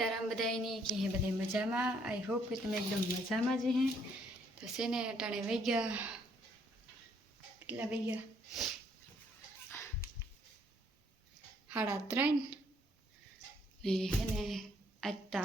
सीताराम बधाईनी कि हे बधाई मजा में। आई होप कि तुम एकदम मजा में जी हैं। तो से ने अटाणे वही गया कितना वही गया 3:30 ने है ने आता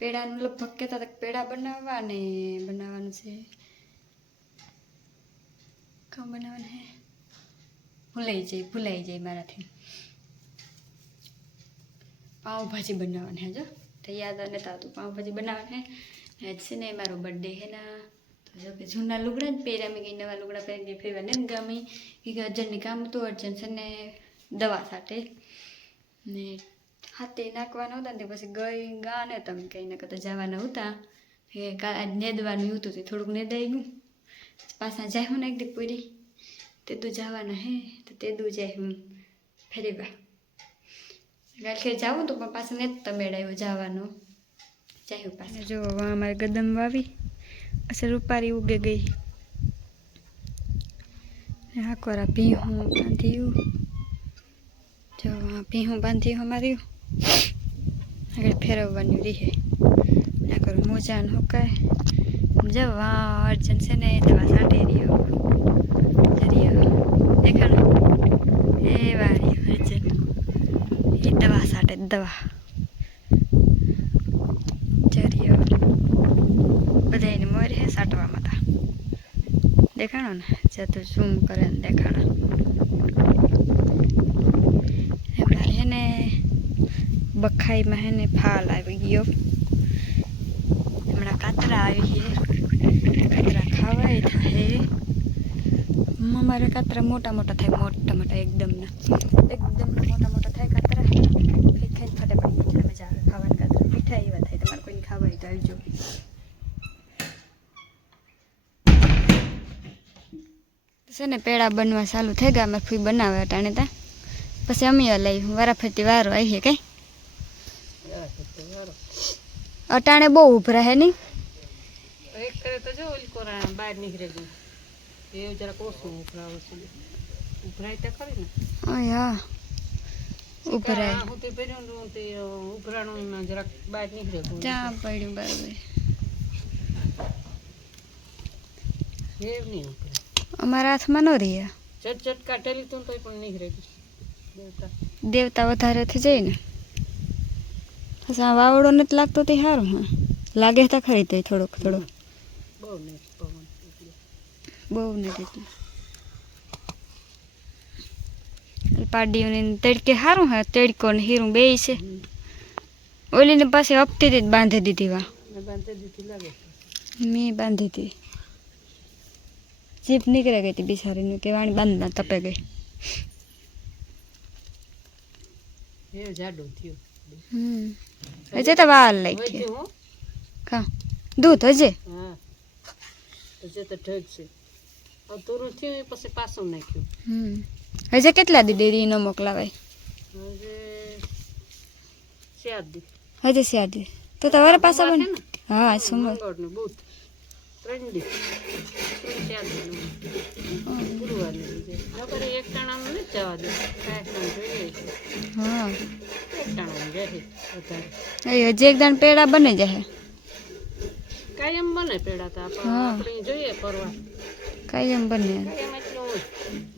पेड़ा लगभग कहता तक पेड़ा बनावा ने बनावानुं छे कम बनावानुं है भूलाई जाए माराथी पाव भाजी बनावानी है जो तो याद नहीं था तो पाव भाजी बनावानी है आज से ने मारो बर्थडे है ना तो जो कि जूना लुगड़ा पहरा में कहीं नवा लुगड़ा पहन के फिर ने गमी कि अर्जन काम तो अर्जन से ने दवा साटे ने हाथे नाखवाना होता ने पछी गई गाने तम कहीं ना कहीं जवाना होता आज नेदवानुं होतुं तो थोड़ुंक नेदाई गयुं पाछा जाय हूँ एक दी पूरी तेदू जवाना है तो तेदू जाय हूँ फरीबा गाल जाऊँ तो पास ने तमेड़ायो जावानो चाहे पास जो वहाँ हमारे गदम वावी असर रूपारी उगे गई यहाँ कोरा पीहूँ बांधी जो वहाँ पीहूँ बांधी हमारी अगर फेरववानी रही है ना करो मोजान हो काय जब वहाँ अर्जन से ने दवा साटे रियो देखा ना ए वारी अर्जन ये दवा साटे दवा चरियो बधाई ने मोर है साटवा माता देखाणो ने जतो जूम करे देखाणो हमारे है ने बखाई में है ने फाल आई गयो हमारा कातरा आई है कातरा खावाय थाहे हमारे कातरा मोटा मोटा थाय मोटा मोटा एकदम मोटा मोटा थाय कातरा खाई फटे पड़ी એટલે મજા આવે ખાવાની કાતરા મીઠા એવા થાય તમારે કોઈને ખાવા હોય તો આવજો છે ને પેડા બનવા ચાલુ થઈ ગયા અમાર ફૂઈ બનાવે અટાણે તા પછી અમે લઈ વારાફરતી વારો આવી કઈ અટાણે બહુ ઉભરા હે નહીં એક કરે તો જો ઓલી કોરા બહાર નીકળે ગઈ એ જરા કોસું ઉભરાવે છે ઉભરાય તો ખરી ને ઓય હા ઉભરાય હું તે ભર્યું તે ઉભરાણું જરા બહાર નીકળે ગયું ત્યાં પડ્યું બરાબર એ નહીં ઉભરાય અમારા હાથમાં ન રહે ચટ કાઢેલી તું તોય પણ નીકળે દેવતા દેવતા વધારે થઈ જાય ને પછી આ વાવડો નથી લાગતો તે સારું હા લાગે તો ખરી તો થોડોક બહુ નહીં પવન બહુ નથી પાડીઓને તડકે સારું હા તડકો ને હીરું બે છે ઓલીને પાસે હપ્તી જ બાંધી દીધી વા બાંધી દીધી લાગે મેં બાંધી હતી જીપ નીકળે ગઈ હતી બિચારીને કે વાણી બાંધના તપે ગઈ એ જાડું થયું હજે તો વાર લાગી કા દૂધ હજે હા હજે તો ઠગ છે આ તોરું થયું પછી પાછું નાખ્યું હજે કેટલા દી ડેરી ન મોકલાવાય હજે 4 દી હજે 4 દી તો તમારે પાછા બને હા સોમવાર મંગળનું બુધ 3 દી 4 દી ગુરુવારને નકર એક ટાણામાં ન જવા દે કાંઈ જોઈએ છે હા એક ટાણામાં જાય વધારે એ હજી એક દાણ પેડા બને જાય કાયમ બને પેડા તો આપણે જોઈએ પરવા કાયમ બને કાયમ એટલું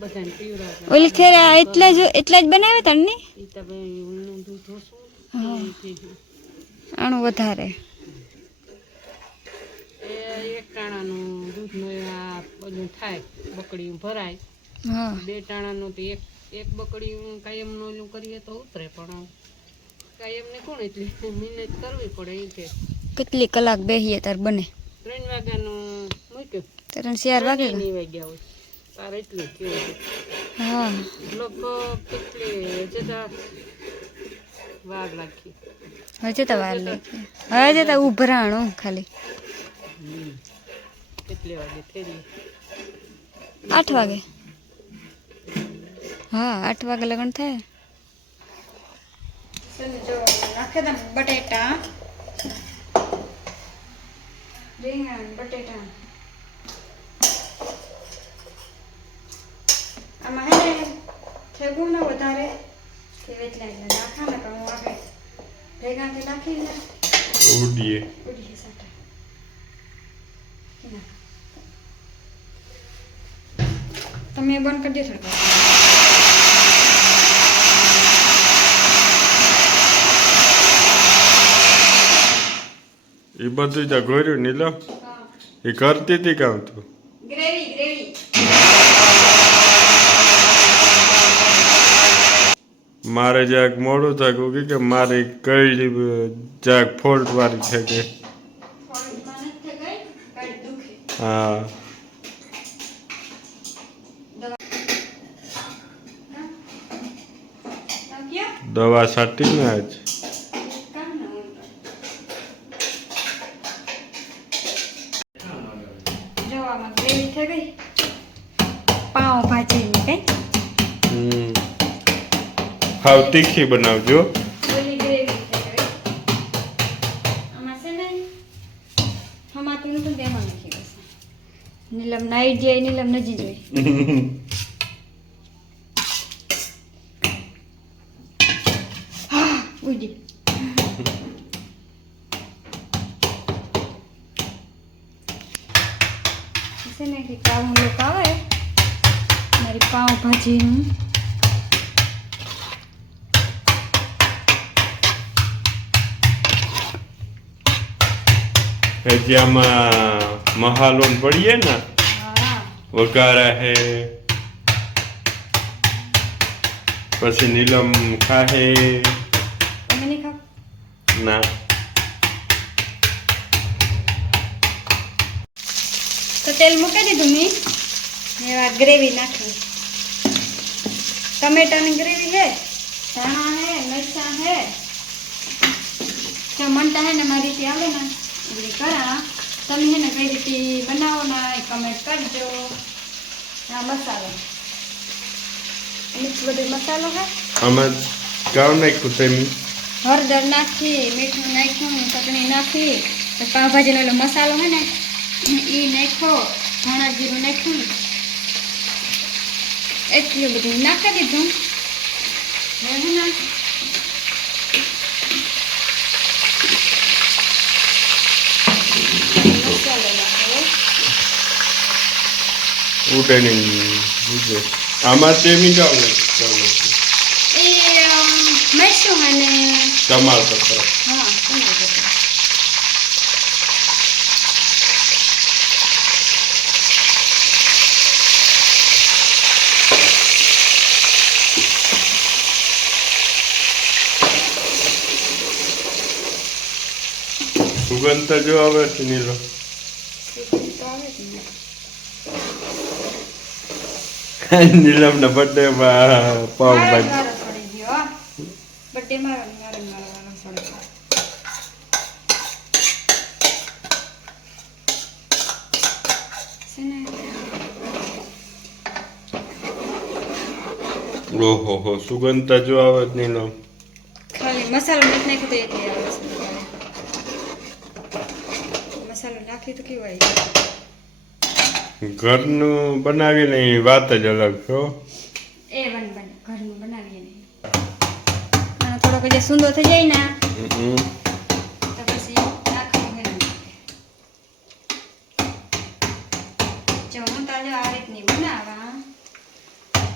બધાને પીવડાવે ઓલી ખેરે એટલા જ બનાવ્યા તા ને ઈ તો ભાઈ ઉનું દૂધ ઓછું આણું વધારે એ એક ટાણાનું દૂધનું આ બધું થાય બકડી ભરાય હા 2 ટાણાનું તો એક બકડી કાયમનું ઓલું કરીએ તો ઉતરે પણ કાયમને કોણ એટલી મહેનત કરવી પડે એ કે કેટલી કલાક બેહીએ તાર બને 3 વાગ્યાનું મૂક્યું 3-4 વાગે નહીં વાગ્યા હોય તાર એટલું કેવું હા લોકો કેટલી જતા વાર લાગી હજે તો વાર લાગી હજે તો ઉભરાણું ખાલી કેટલે વાગે થઈ 8 વાગે હા 8 વાગે લગન થાય જો નાખે દમ બટેટા રીંગણ બટેટા આમાં હે ને થેગું ને વધારે એટલે નાખા ને હું આવે ભેગા કે નાખીને ઉડીએ ઉડીએ સાટા તમે બંધ કરી દો થોડું એ બધું ત્યાં ગોર્યું નીલો એ કરતી હતી કામ તું ગ્રેવી ગ્રેવી મારે જરાક મોડું થાય કે મારે કઈ જરાક ફોલ્ટ વાળી છે કે ફોલ્ટમાં નથી ગઈ કઈ દુખે હા દવા છાંટી ને આજ જો આમાં ગ્રેવી થઈ ગઈ પાઉં ભાજીની કઈ હાવ તીખી બનાવજો ઓલી ગ્રેવી થઈ ગઈ આમાં છે ને હમાતું નતું તેમાં નાખી દેશે નીલમ નાઈ જાય નીલમ નજી જોઈ ઉડી છે ને કે કાવું લોક આવે મારી પાઉં ભાજીનું હજી આમાં મહાલો પડીએ ને હા વઘારા હે પછી નીલમ ખાહે તમે નહીં ખાવ ના તો તેલ મૂકી દીધું મેં એવા ગ્રેવી નાખી ટમેટાની ગ્રેવી है ધાણા है મરચાં है જો મનતા है ને મારી રીતે આવડે ને એવી કરા તમે है ને કઈ રીતે બનાવો ના એ કમેન્ટ કરજો આ મસાલો મિક્સ બધો મસાલો है આમાં કામ નાખ્યું તેમી હળદર નાખી મીઠું નાખ્યું ચટણી નાખી પાવભાજીનો ઓલો મસાલો है ને એ નાખો ધાણા જીરું નાખ્યું એટલું બધું નાખી દીધું હવે હે ને મસાલો નાખો ઉડે નહીં ઉડે આમાં તેમી કામ નાખ્યું એ મરચું અને ટમાટર હા ટમેટું સુગંધ તો જો આવે છે નીલો તો આવે જ ને નીલમ ના બર્થડે માં પાવભાજી વારો સડી ગયો બર્થડે મારો ને વારો સડી ગયો છે ને ઓહો હો સુગંધ તો જો આવે જ નીલમ ખાલી મસાલો નથી નાખ્યો તો એટલે આવે છે મસાલો નાખી તો કેવું આવી ઘરનું બનાવીને એ વાત જ અલગ છો એ બન ઘરનું બનાવીએ નહીં અને થોડોક જે સુંદર થઈ જાય ને તો પછી નાખવું હોય ને જો હું તાજો આ રીતની બનાવવા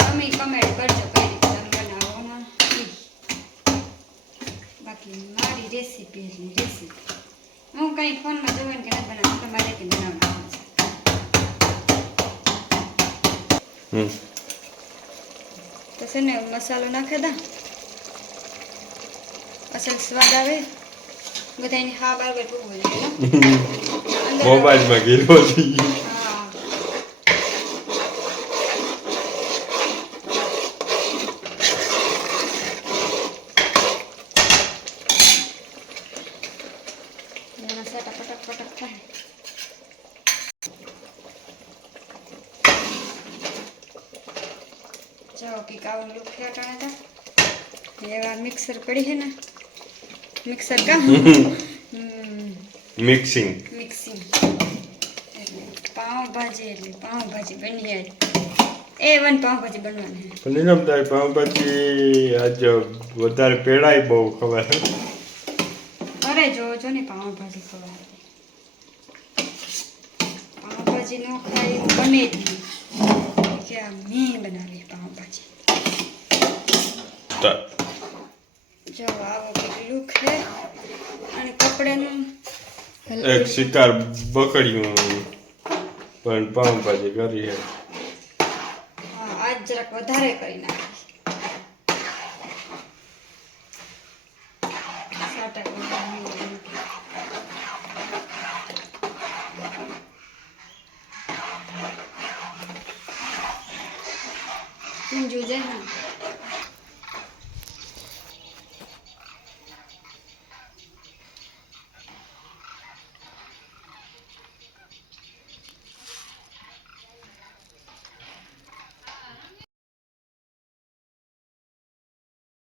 તમે કમેન્ટ કરજો કઈ રીતે તમે બનાવો ને ઈ. બાકી મારી રેસીપી એટલી રેસીપી હું કંઈ ફોનમાં જોઈને કે નથી બનાવતી તમારે રીતે બનાવવાનું છે તો છે ને મસાલો નાખી દા અસલ સ્વાદ આવે બધાને હા બરાબર પૂરું જોઈએ મોબાઈલમાં ગીરો હતી હા એના સેટા પટક પટક થાય जाओ कि कावन लोग क्या करना था ये बार मिक्सर पड़ी है ना मिक्सर का મિક્સિંગ मिक्सिंग पाव भाजी बनी है ए वन पाव भाजी बनवाना है નીલમ તારી પાવભાજી આજ વધારે પેડાય બહુ ખબર જો ને પાઉંભાજી ખવડાવે. પાઉંભાજી ન ખાય એવું બને જ નહીં કે આ મેં બનાવી પાઉંભાજી. જો આવો કંઈક લુક છે અને કપડાનું એક શિકાર બકડ્યું પણ પાઉંભાજી કરી છે. હા આજ જરાક વધારે કરી નાખી. જોજે ને